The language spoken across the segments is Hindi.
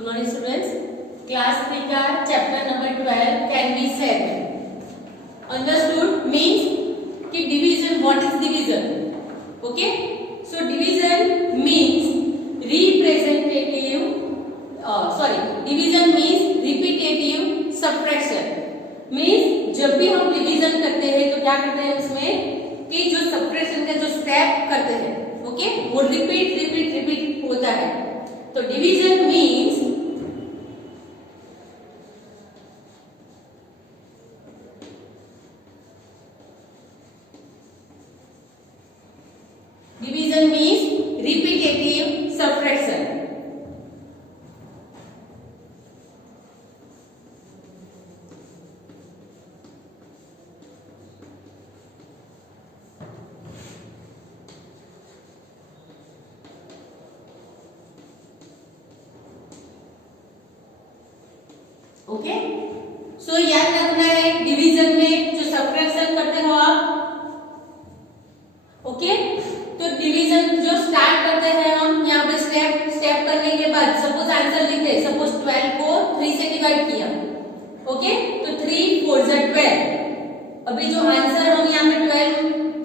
गुड मॉर्निंग स्टूडेंट्स, क्लास 3 का chapter number 12 can be said. Understood means कि division, what is division? Okay, so division means representative, division means repetitive subtraction. Means जब भी हम डिवीजन करते हैं तो क्या करते हैं उसमें कि जो सब्ट्रैक्शन का जो स्टेप करते हैं, ओके, वो रिपीट होता है। तो division means repetitive subtraction. Okay, so याद रखना है डिवीजन में जो सब्ट्रैक्शन करते हो आप, ओके, तो डिवीजन जो स्टार्ट करते हैं हम यहाँ पे स्टेप करने के बाद सपोज आंसर लिखते हैं, सपोज 12 को 3 से डिवाइड किया, ओके, तो 3 4 जा 12। अभी जो आंसर हम यहाँ पे 12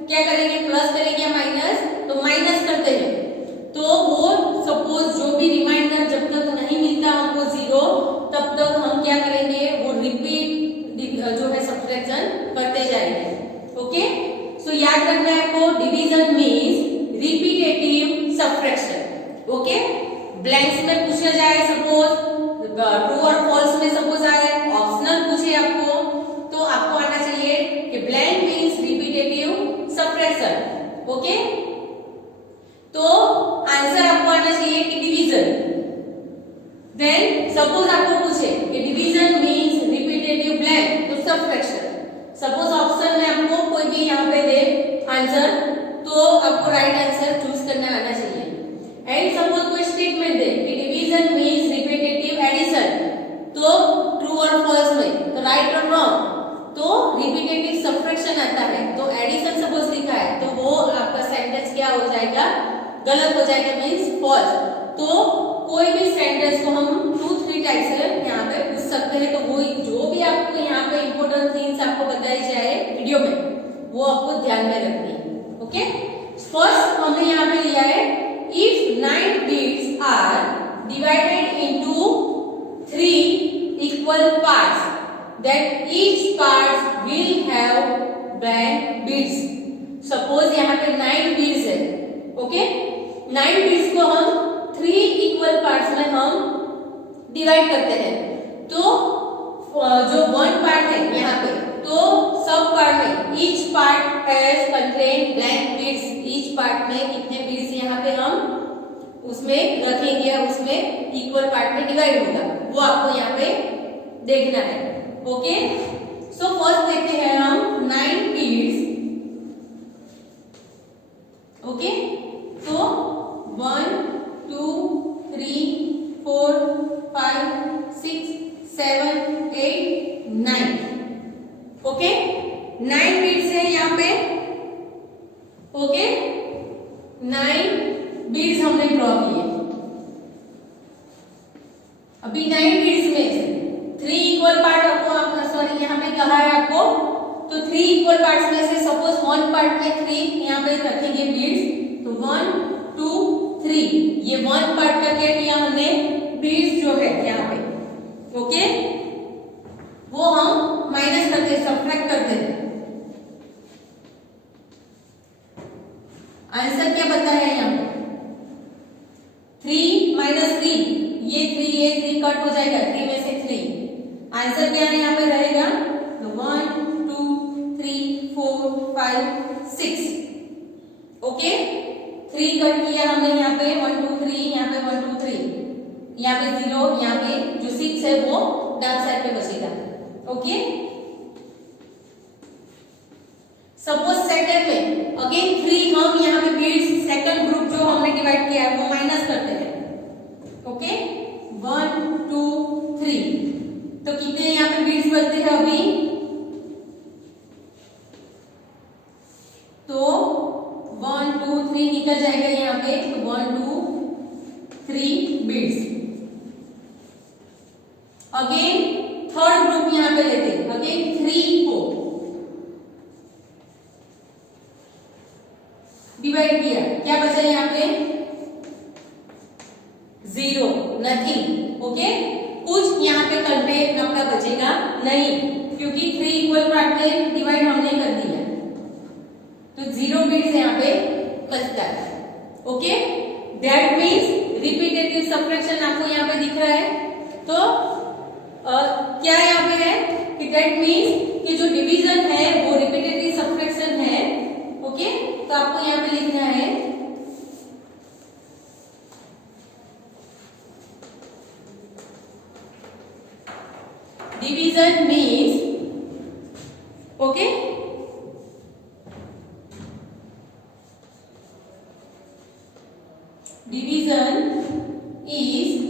क्या करेंगे, प्लस करेंगे या माइनस? तो माइनस करते हैं। तो वो सपोज जो भी रिमाइंडर जब तक नहीं मिलता हमको 0 तब तक हम क्या करेंगे, वो रिपीट जो है सब्ट्रैक्शन करते जाएंगे। ओके, सो याद रखना है आपको division means repetitive subtraction. Okay, blanks में पूछा जाए, सपोज ट्रू और फॉल्स में सपोज आए, ऑप्शनल पूछे आपको, तो आपको आना चाहिए कि blank means repetitive subtraction. Okay, तो आंसर आपको आना चाहिए कि डिवीजन। देन सपोज आपको पूछे कि डिवीजन मीन्स रिपीटेटिव ब्लैंक, तो सब्ट्रैक्शन। सपोज ऑप्शन में आपको कोई भी यहाँ पे दे आंसर, तो आपको राइट आंसर चूज करना आना चाहिए। एंड सपोज कोई स्टेटमेंट दे कि डिवीजन मीन्स रिपीटेटिव एडिशन, तो ट्रू और फॉल्स में तो राइट और रॉन्ग, तो रिपीटेटिव सब्ट्रैक्शन आता है, तो एडिशन सपोज लिखा है तो वो आपका सेंटेंस क्या हो जाएगा, गलत हो जाएगा, मीन्स फॉल्स। तो कोई भी सेंटेंस को हम 2-3 टाइप से यहाँ पे पूछ सकते हैं। तो वो जो भी आपको यहाँ पे इंपॉर्टेंट थिंग्स आपको बताई जाए वीडियो में, वो आपको ध्यान में रखनी है। ओके, फर्स्ट हमने यहाँ पे लिया है, if 9 beads are divided into 3 equal parts, then each part will have blank beads। Suppose यहाँ पे 9 बीड्स है, ओके, 9 बीड्स को हम 3 इक्वल पार्ट्स में हम डिवाइड करते हैं। तो जो 1 पार्ट है यहाँ पे, तो सब पार्ट में each part has contain blank beads, each part में कितने बीड्स यहाँ पे हम उसमें रखेंगे, उसमें इक्वल पार्ट में डिवाइड होगा, वो आपको यहाँ पे देखना है। ओके, सो फर्स्ट देखते हैं हम 9 बीड्स। ओके, तो 1 2 3 4 5 6 7 8 9। ओके, 9 बीड्स है यहाँ पे। ओके, 9 बीड्स हमने ड्रॉ किए। अभी 9 बीड्स में 3 इक्वल पार्ट आपको, सॉरी यहाँ पे कहा है आपको, तो 3 इक्वल पार्ट्स में से सपोज 1 पार्ट में 3 यहाँ पे रखेंगे बीड्स, तो 1 2 3, ये 1 पार्ट करके किया हमने बीड्स जो है यहाँ पे। ओके, वो हम माइनस करते, सब्ट्रैक्ट करते हैं। आंसर क्या बता है यहाँ पे, 3 माइनस 3, ये 3 कट हो जाएगा, 3 में से 3, आंसर क्या है यहाँ पे रहेगा, तो 1 2 3 4 5 6। ओके, 3 कट किया हमने यहाँ पे, 1 2 3, यहाँ पे 1 2 3, यहाँ पे 0, यहाँ पे जो 6 है वो डार्क साइड पे बचेगा। ओके, सपोज सेकंड में अगेन 3 हम यहाँ पे बीड्स सेकंड ग्रुप जो हमने डिवाइड किया है वो माइनस करते हैं। ओके, 1 2 3, तो कितने यहाँ पे बीड्स बनते हैं अभी, तो 1 2 3 निकल जाएगा यहाँ पे, तो 1 2 3 बीड्स। अगेन थर्ड ग्रुप यहाँ पे लेते हैं, अगेन 3 को डिवाइड किया, क्या बचा यहाँ पे 0, नथिंग। ओके, कुछ यहाँ पे कंटेंट अपना बचेगा नहीं, क्योंकि 3 इक्वल पार्ट में डिवाइड हमने कर दिया, तो 0 बिट्स यहाँ पे बचता है। Okay, that means repetitive subtraction आपको यहाँ पे दिख रहा है, तो क्या यहाँ पे है कि दैट मीन्स कि जो डिवीजन है वो रिपीटेटिव सबट्रैक्शन है। ओके, तो आपको यहाँ पे लिखना है division means, okay, division is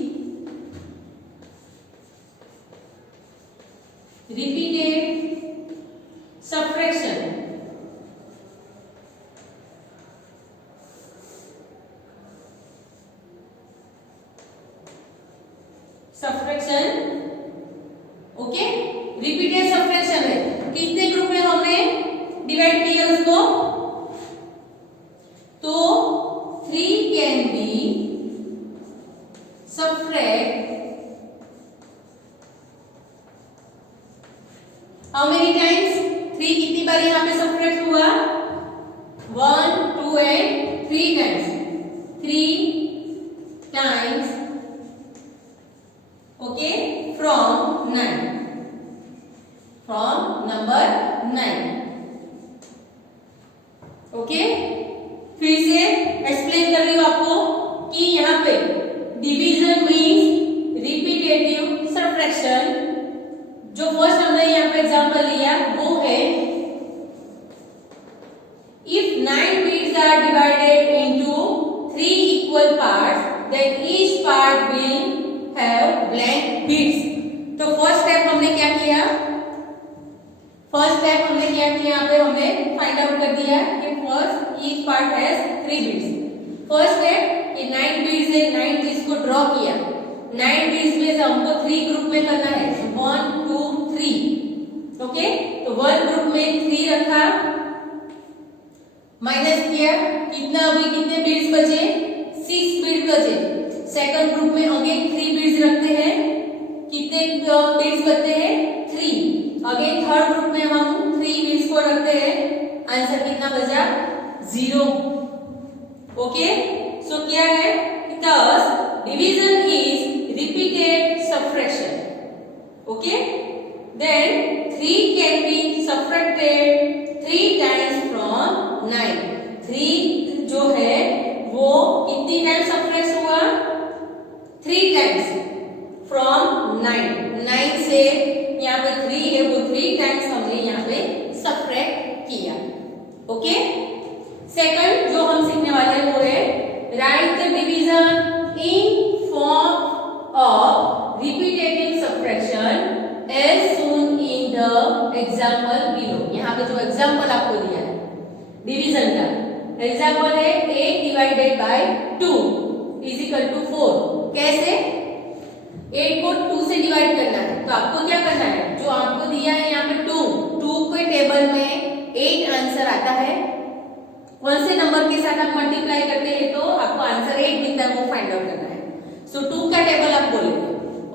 repeated subtraction. Subtraction, okay, repeated subtraction है। कितने ग्रुप में हमने डिवाइड किया उसको, तो 3 can be subtract how many times, 3 कितनी बार यहाँ पे सबट्रैक्ट हुआ, 1, 2 and 3 times, 3 times, okay, from 9, from number 9। Okay, फिर से एक्सप्लेन कर रही हूं आपको कि यहाँ पे डिवीजन मीन्स रिपीटेटिव सबट्रैक्शन। जो फर्स्ट हमने यहाँ पे एग्जांपल लिया वो है if 9 bits are divided into 3 equal parts then each part will have blank bits. तो फर्स्ट स्टेप हमने क्या किया, यहाँ पे हमने फाइंड आउट कर दिया कि first each part has 3 bits. First step ये 9 बिट्स है, 9 बिट्स को ड्रॉ किया, 9 बिट्स में से हमको 3 ग्रुप में करना है, 1, 2, 3। ओके, तो 1 ग्रुप में 3 रखा, माइनस किया, कितना अभी कितने बिट्स बचे, 6 बिट्स बचे। सेकंड ग्रुप में अगेन 3 बिट्स रखते हैं, कितने बिट्स बचते हैं, 3। अगेन थर्ड ग्रुप में हम 3 बिट्स को रखते हैं, आंसर कितना बचा, 0। ओके, सो क्या है, thus division is repeated subtraction. Okay, then 3 can be subtracted 3 times from 9. 3 जो है वो कितनी टाइम्स सबट्रैक्ट हुआ, 3 टाइम्स फ्रॉम 9। 9 से यहाँ पे 3 है, वो 3 टाइम्स हमने यहाँ पे सबट्रैक्ट किया। ओके, सेकंड जो हम सीखने वाले हैं वो है right the division in form of repetitive subtraction as shown in the example below। यहाँ पे जो एग्जाम्पल आपको दिया है डिवीजन का एग्जाम्पल है 8 divided by 2 is equal to 4। कैसे, 8 को 2 से डिवाइड करना है, तो आपको क्या करना है, जो आपको दिया है यहाँ पे 2 के टेबल में 8 आंसर आता है, कौन से नंबर के साथ आप मल्टीप्लाई करते हैं तो आपको आंसर 8 मिलता है, वो फाइंड आउट करना है। सो 2 का टेबल आप बोलेंगे।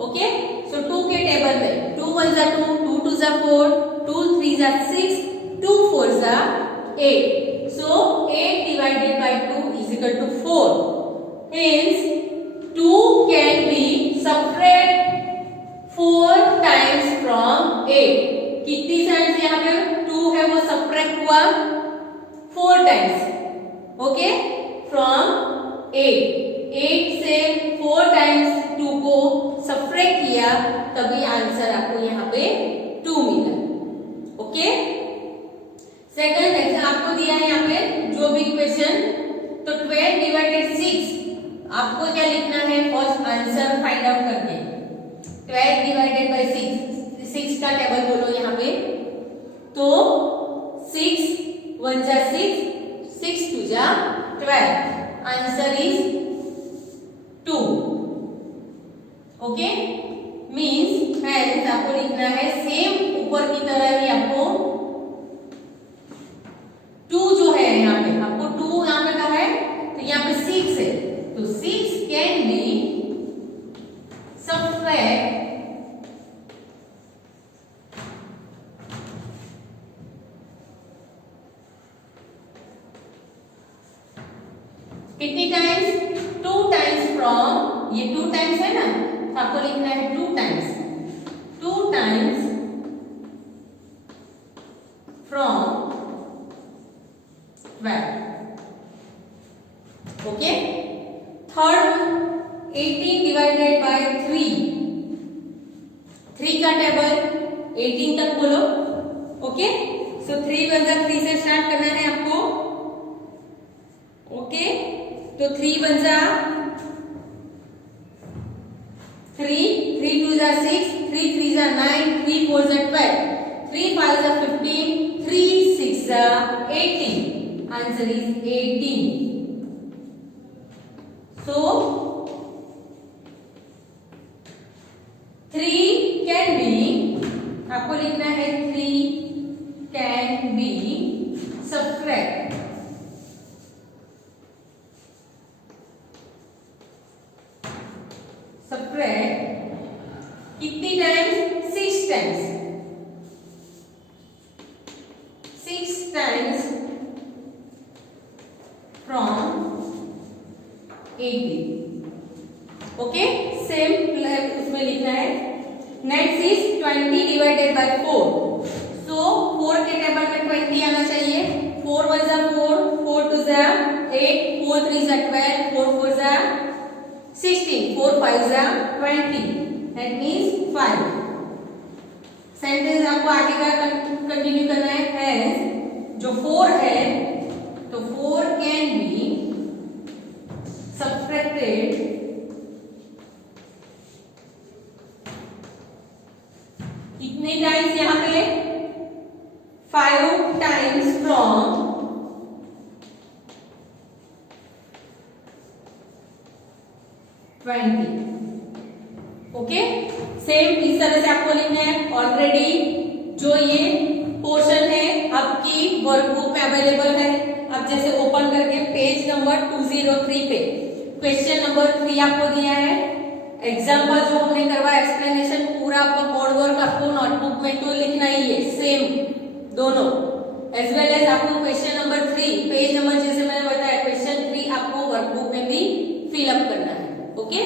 ओके, सो 2 के टेबल में 2 1 जा 2, 2 2 जा 4, 2 3 जा 6, 2 4 जा 8। So 8 divided by 2 is equal to 4। Hence 2 can be subtract 4 times from 8। कितनी टाइम्स यहाँ पे 2 है वो सबट्रैक्ट हुआ 4 टाइम्स। ओके, फ्रॉम 8 से 4 टाइम्स 2 को सबट्रैक्ट किया, तभी आंसर आपको यहाँ पे 2 मिला। ओके, सेकंड एग्जांपल आपको दिया है यहाँ पे जो भी क्वेश्चन, तो 12 डिवाइडेड 6 आपको क्या लिखना है, फर्स्ट आंसर फाइंड आउट करके 12 डिवाइडेड बाय 6 का टेबल बोलो यहाँ पे, तो 6 1 जा 6, 6 2 जा 12, answer is 2। Okay, means times आपको लिखना है सेम ऊपर की तरह ही आपको 2 जो है यहाँ पे आपको 2 यहाँ पे कहा है तो यहाँ पे 6 है तो 6 कैन बी सबट्रैक्ट कितनी टाइम्स 2 टाइम्स फ्रॉम ये 2 टाइम्स है ना तो आपको लिखना है 2 times from 12 okay third 18 divided by 3 का टेबल 18 तक बोलो ओके सो 3 बन 3 से स्टार्ट करना है आपको ओके तो 3 बन जा 3 3 2 जा 6 3 3 जा 9 3 4 जा 12 3 5 जा 15 3 6 जा 18 answer is 18 so 3 can be आपको लिखना है 3 can be subtract कितनी times 6 times 6 times from 18 okay same उसमें लिखना है नेक्स्ट इज 20 डिवाइडेड बाय 4 सो 4 के टेबल में 20 आना चाहिए 4 1 जा 4 4 2 जा 8 4 3 जा 12 4 4 जा 16 4 5 जा 20 that means 5 सेंटेंस आपको आगे का कंटिन्यू करना है हैज जो 4 है तो 4 कैन बी सब्ट्रैक्टेड कितने टाइम्स यहां पे 5 टाइम्स फ्रॉम 20 ओके सेम इस तरह से आपको लिखना है ऑलरेडी जो ये पोर्शन है आपकी वर्कबुक में अवेलेबल है अब जैसे ओपन करके पेज नंबर 203 पे क्वेश्चन नंबर 3 आपको दिया है एग्जाम्पल जो हमने करवाया एक्सप्लेनेशन पूरा आपका बोर्ड वर्क आपको नोटबुक में तो लिखना ही है सेम दोनों एज वेल एज आपको क्वेश्चन नंबर 3 पेज नंबर जैसे मैंने बताया क्वेश्चन 3 आपको वर्कबुक में भी फिल अप करना है ओके